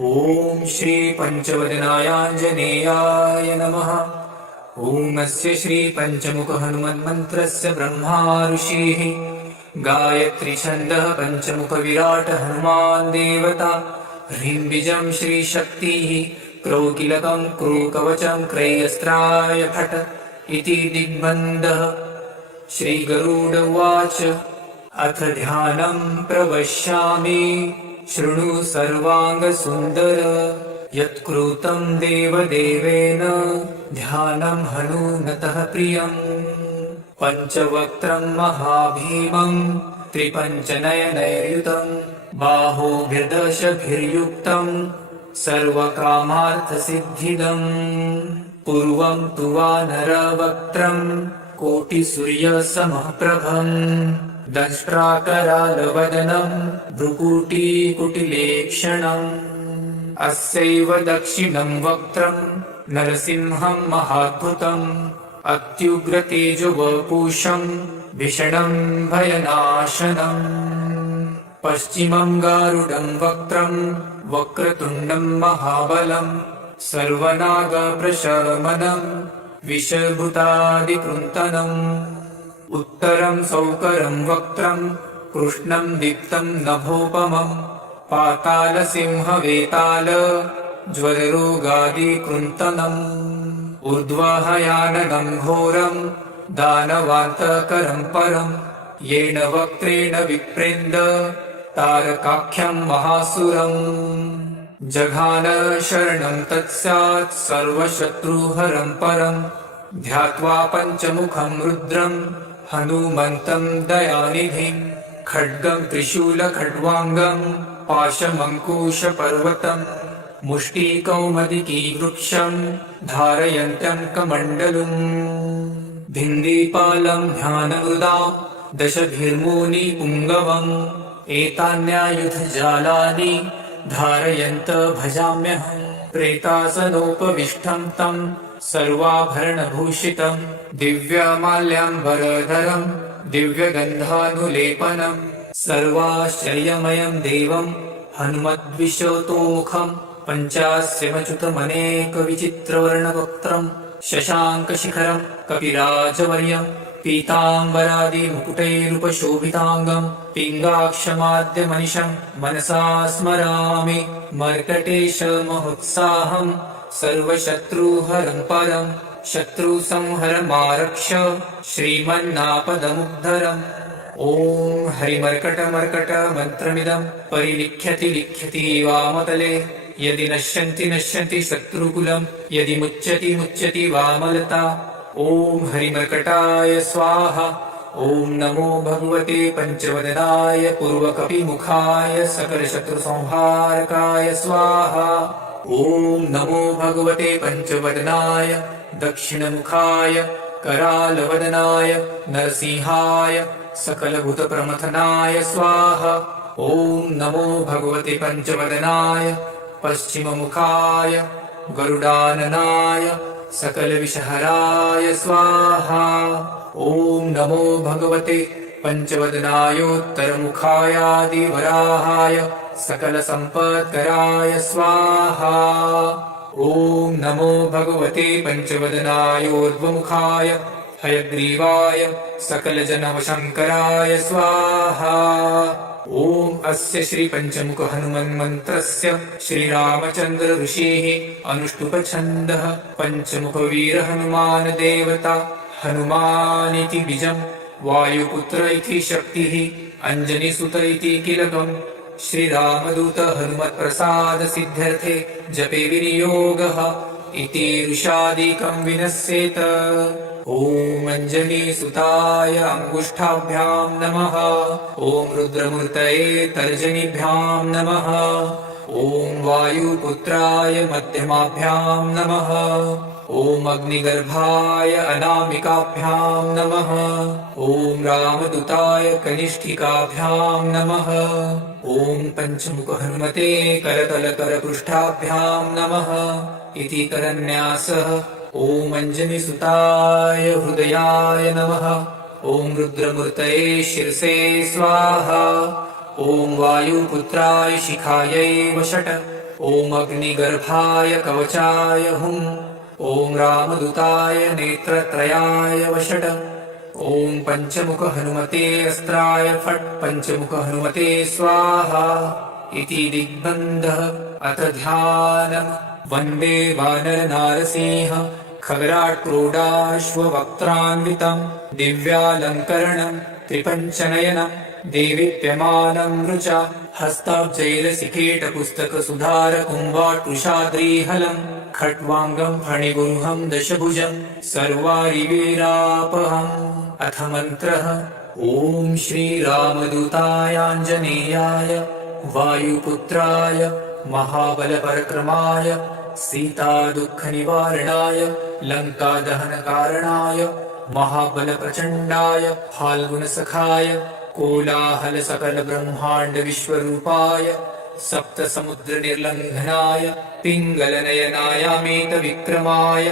ॐ श्री पंचवदनायाञ्जनेयाय नमः। ॐ अस्य श्री पंचमुख हनुमन्मन्त्रस्य ब्रह्मा ऋषिः गायत्री छन्दः पंचमुख विराट हनुमान् देवता। ह्रीं बीजं श्री शक्तिः क्रौकिलकं क्रूकवचं क्रयस्त्राय फट् इति दिग्बन्धः। श्री गरुड उवाच अथ ध्यानं प्रवक्ष्यामि शृणु सर्वाङ्गसुन्दर यत्कृतं देवदेवेन ध्यानं हनूनतः प्रियम्। पञ्चवक्त्रं महाभीमं त्रिपञ्चनयनैर्युतं बाहुभिर्दशभिर्युक्तं सर्वकामार्थसिद्धिदम्। पूर्वं तु वानरवक्त्रं कोटिसूर्यसमप्रभम् दंष्ट्राकरालवदनं भ्रुकुटीकुटिलेक्षणम्। अस्यैव दक्षिणं वक्त्रं नरसिंहं महाद्भुतम् अत्युग्रतेजोवपुषं भीषणं भयनाशनम्। पश्चिमं गारुडं वक्त्रं वक्रतुण्डं महाबलं सर्वनागप्रशमनं विषभूतादिकृन्तनम्। उत्तरं सौकरं वक्त्रं कृष्णं दीप्तं नभोपमं पातालसिंहवेताल ज्वररोगादिकृन्तनम्। ऊर्ध्वहयाननं घोरं दानवान्तकरं परं येन वक्त्रेण विप्रेन्द तारकाख्यं महासुरम्। जघान शरणं तत्स्यात् सर्वशत्रुहरं परं ध्यात्वा पञ्चमुखं रुद्रं हनुमन्तं दयानिधिं। खड्गं त्रिशूलखड्वाङ्गं पाशमङ्कुशपर्वतं मुष्टिकौमुदीवृक्षं धारयन्तं कमण्डलुम्। भिन्दिपालं ध्यानमृदा दशभिर्मुनिपुङ्गवम् एतान्यायुधजालानि धारयन्त भजाम्यहम्। प्रेतासनोपविष्टं तं सर्वाभरणभूषितं दिव्यमाल्याम्बरधरं दिव्यगन्धानुलेपनं सर्वाश्चर्यमयं देवं हनुमद्विशतोमुखं पञ्चास्यमच्युतमनेकविचित्रवर्णवक्त्रं शशाङ्कशिखरं कपिराजवर्यं पीताम्बरादिमुकुटैरुपशोभिताङ्गं पिङ्गाक्षमाद्यमनिशं मनसा स्मरामि। मर्कटेशमहोत्साहं सर्वशत्रुहरं परं शत्रुसंहरमारक्ष श्रीमन्नापदमुद्धरम्। ॐ हरिमर्कटमर्कट मन्त्रमिदं परिलिख्यति वामतले यदि नश्यन्ति शत्रुकुलं यदि मुच्यति वामलता। ॐ हरिमर्कटाय स्वाहा। ॐ नमो भगवते पञ्चवदनाय पूर्वकपिमुखाय सकलशत्रुसंहारकाय स्वाहा। ॐ नमो भगवते पञ्चवदनाय दक्षिणमुखाय करालवदनाय नरसिंहाय सकलभूतप्रमथनाय स्वाहा। ॐ नमो भगवते पञ्चवदनाय पश्चिममुखाय गरुडाननाय सकलविषहराय स्वाहा। ॐ नमो भगवते पञ्चवदनायोत्तरमुखायादिवराहाय सकलसम्पत्कराय स्वाहा। ॐ नमो भगवते पञ्चवदनायोर्ध्वमुखाय हयग्रीवाय सकलजनवशङ्कराय स्वाहा। ॐ अस्य श्री पंचमुख हनुमन्मन्त्रस्य श्रीरामचन्द्र ऋषिः अनुष्टुप्छन्दः पंचमुखवीर हनुमान् देवता। हनुमानिति बीजं वायुपुत्र इति शक्तिः अञ्जनीसुत इति कीलकम्। श्रीरामदूत हनुमत्प्रसाद सिद्ध्यर्थे जपे विनियोगः इति ऋषादिकं विनश्येत। ॐ अञ्जनीसुताय अङ्गुष्ठाभ्यां नमः। ॐ रुद्रमूर्तये तर्जनीभ्यां नमः। ॐ वायुपुत्राय मध्यमाभ्यां नमः। ॐ अग्निगर्भाय अनामिकाभ्यां नमः। ॐ रामदूताय कनिष्ठिकाभ्यां नमः। ॐ पञ्चमुख हनुमते करतलकरपृष्ठाभ्यां नमः इति करन्यासः। ॐ अञ्जनीसुताय हृदयाय नमः। ॐ रुद्रमूर्तये शिरसे स्वाहा। ॐ वायुपुत्राय शिखायै वषट् ॐ अग्निगर्भाय कवचाय हुं ॐ रामदूताय नेत्रत्रयाय वषट् ॐ पञ्चमुख हनुमते अस्त्राय फट् पञ्चमुख हनुमते स्वाहा इति दिग्बन्धः। अथ ध्यानम्। वन्दे वानरनारसिंह खगराट् क्रोडाश्ववक्त्रान्वितं दिव्यालङ्करणं त्रिपञ्चनयनं देवीप्यमानं रुचा हस्ताब्जैरसिकेटपुस्तकसुधारकुम्भाट्कुशाद्रीहलं खट्वाङ्गं फणिगुरुहं दशभुजं सर्वारिवीरापहम्। अथ मन्त्रः। ॐ श्रीरामदूतायाञ्जनेयाय वायुपुत्राय महाबलपरक्रमाय सीतादुःखनिवारणाय लङ्कादहनकारणाय महाबलप्रचण्डाय फाल्गुनसखाय कोलाहलसकलब्रह्माण्डविश्वरूपाय सप्तसमुद्रनिर्लङ्घनाय पिङ्गलनयनायामेतविक्रमाय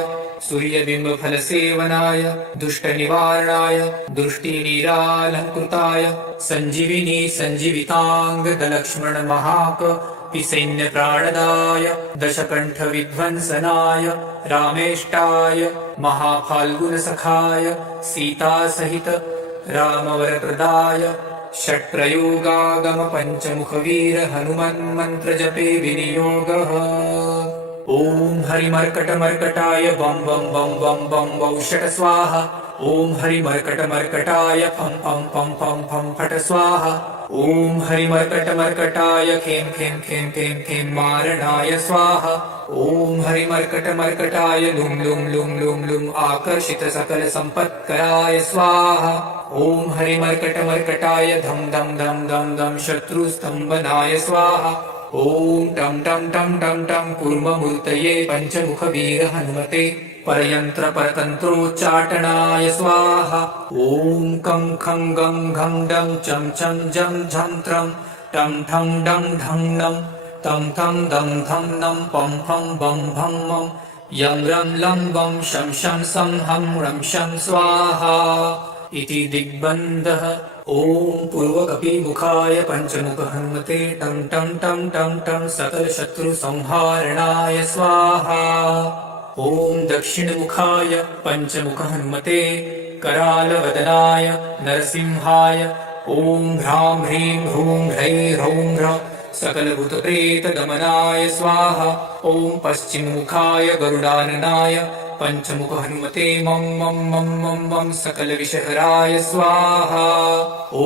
सूर्यबिम्बफलसेवनाय दुष्टनिवारणाय दृष्टिनीरालङ्कृताय सञ्जीविनी सञ्जीविताङ्गदलक्ष्मणमहाकपिसैन्यप्राणदाय दशकण्ठविध्वंसनाय रामेष्टाय महाफाल्गुनसखाय सीतासहित रामवरप्रदाय षट्प्रयोगागमपञ्चमुखवीर हनुमन्मन्त्रजपे विनियोगः। ॐ हरिमर्कटमर्कटाय बं बं बं बं बं वौषट स्वाहा ॐ हरिमर्कटमर्कटाय फं फं फं फं फं फट स्वाहा ॐ हरिमर्कटमर्कटाय खें खें खें खें खें मारणाय स्वाहा ॐ हरिमर्कटमर्कटाय लुं लुं लुं लुं लुं आकर्षितसकलसम्पत्कराय स्वाहा ॐ हरिमर्कटमर्कटाय धं धं धं धं धं शत्रुस्तम्भनाय स्वाहा ॐ टं टं टं टं टं कूर्ममूर्तये पञ्चमुखवीर हनुमते परयन्त्रपरतन्त्रोच्चाटनाय स्वाहा ॐ कं खं गं घं डं चं चं जं झं त्रं टं ठं डं ढं नं तं थं दं धं नं पं फं बं भं मं यं रं लं वं शं शं सं हं रं शं स्वाहा इति दिग्बन्धः। ॐ पूर्वकपिमुखाय पञ्चमुख हनुमते टं टं टं टं टं सकलशत्रुसंहारणाय स्वाहा ॐ दक्षिणमुखाय पञ्चमुख हनुमते करालवदनाय नरसिंहाय ॐ ह्रां ह्रीं ह्रूं ह्रैं ह्रौं ह्रः सकलभूतप्रेतदमनाय स्वाहा ॐ पश्चिममुखाय गरुडाननाय पञ्चमुख हनुमते मं मं मं मं मं सकलविषहराय स्वाहा ॐ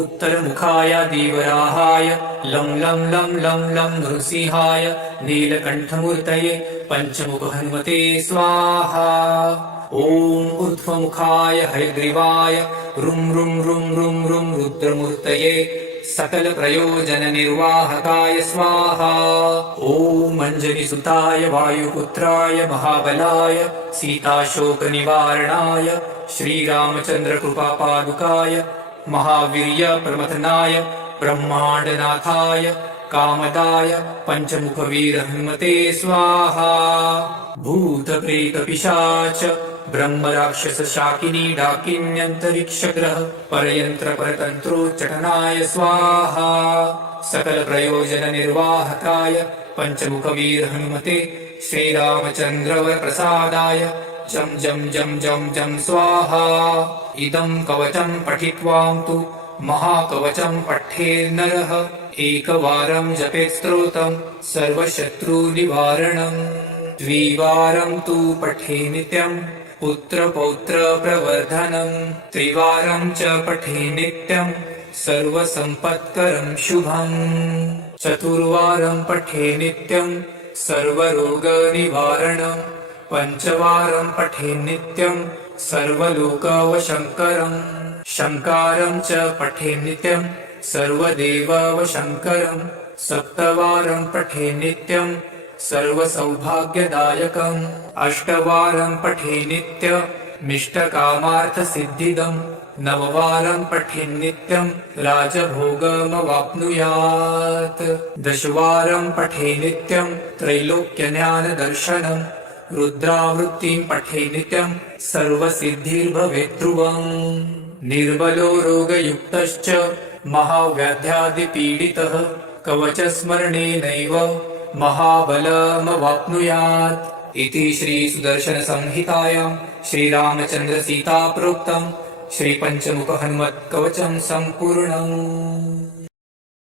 उत्तरमुखाय देवराहाय लं लं लं लं लं नृसिंहाय नीलकण्ठमूर्तये पञ्चमुख हनुमते स्वाहा ॐ ऊर्ध्वमुखाय हयग्रीवाय रुं रुं रुं रुं रुं रुद्रमूर्तये सकलप्रयोजननिर्वाहकाय स्वाहा ॐ अञ्जनिसुताय वायुपुत्राय महाबलाय सीताशोकनिवारणाय श्रीरामचन्द्रकृपापादुकाय महावीर्यप्रमथनाय ब्रह्माण्डनाथाय कामदाय पञ्चमुखवीर हनुमते स्वाहा भूतप्रेतपिशाच ब्रह्मराक्षसशाकिनी डाकिन्यन्तरिक्षग्रह परयन्त्रपरतन्त्रोच्चटनाय स्वाहा सकलप्रयोजननिर्वाहकाय पञ्चमुखवीर हनुमते श्रीरामचन्द्रवरप्रसादाय जं जं जं जं जं स्वाहा इदं कवचं पठित्वां तु महाकवचं पठेन्नरः एकवारं जपेत् स्तोत्रं सर्वशत्रुनिवारणम् द्विवारं तु पठे नित्यं पुत्रपौत्रप्रवर्धनं त्रिवारं च पठे नित्यं सर्वसम्पत्करं शुभम् चतुर्वारं पठे नित्यं सर्वरोगनिवारणं पञ्चवारं पठे नित्यं सर्वलोकवशङ्करं शङ्कारं च पठे नित्यं सर्वदेववशङ्करं सप्तवारं पठे नित्यं सर्वसौभाग्यदायकम् अष्टवारं पठे नित्यमिष्टकामार्थसिद्धिदम् नववारं पठे नित्यं राजभोगमवाप्नुयात् दशवारं पठे नित्यं त्रैलोक्यज्ञानदर्शनम् रुद्रावृत्तिं पठे नित्यं सर्वसिद्धिर्भवेत् ध्रुवम् निर्बलो रोगयुक्तश्च महाव्याध्यादिपीडितः कवचस्मरणेनैव महाबलमवाप्नुयात् इति श्रीसुदर्शनसंहितायां श्रीरामचन्द्रसीताप्रोक्तं श्रीपञ्चमुखहनुमत्कवचं सम्पूर्णम्।